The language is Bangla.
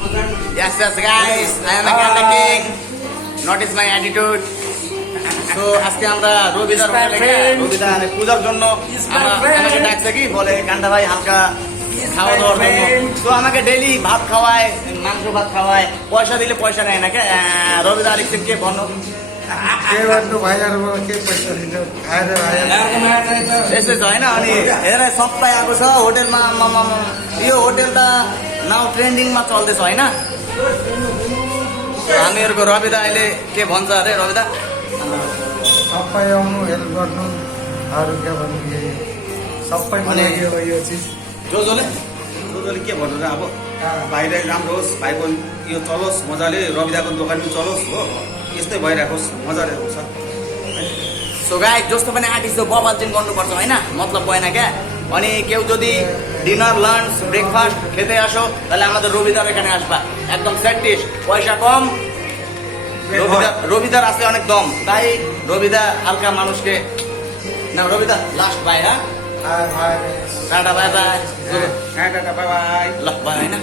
Yes, yes, guys. I am a Ganda King. Notice my attitude. So আজকে আমরা রবিদার রবিদার পূজার জন্য আমাকে ডাকছে কি বলে কান্ডা ভাই হালকা খাওয়া দাওয়ার জন্য। তো আমাকে ডেইলি ভাত খাওয়ায়, মাংস ভাত খাওয়ায়, পয়সা দিলে পয়সা নেয় না কে রবিদার আরেকদিন কে বনো होइन अनि हेर सबै आएको छ होटेलमा यो होटेल त नाउ ट्रेन्डिङमा चल्दैछ होइन। हामीहरूको रविदा अहिले के भन्छ अरे रविदा सबै आउनु हेल्प गर्नु अरू के भन्नु सबै यो चिज जसले के भन्नु र अब भाइलाई राम्रो होस्, भाइको यो चलोस् मजाले, रविदाको दोकान पनि चलोस् हो, यस्तै भइरहेको होस्, मजाले हुन्छ। सो गाइस जस्तो पनि आर्टिस्ट बबाल चाहिँ गर्नुपर्छ होइन, मतलब भएन क्या। अनि কেউ যদি ডিনার লাঞ্চ ব্রেকফাস্ট খেতে আসো তাহলে আমাদের রবিদার এখানে আসবা, একদম সেটিস, পয়সা কম, রবিদার আছে অনেক দম, তাই রবিদা হালকা মানুষকে না রবিদা লাস্ট বাই। হ্যাঁ tata bye bye, tata bye bye, bye না।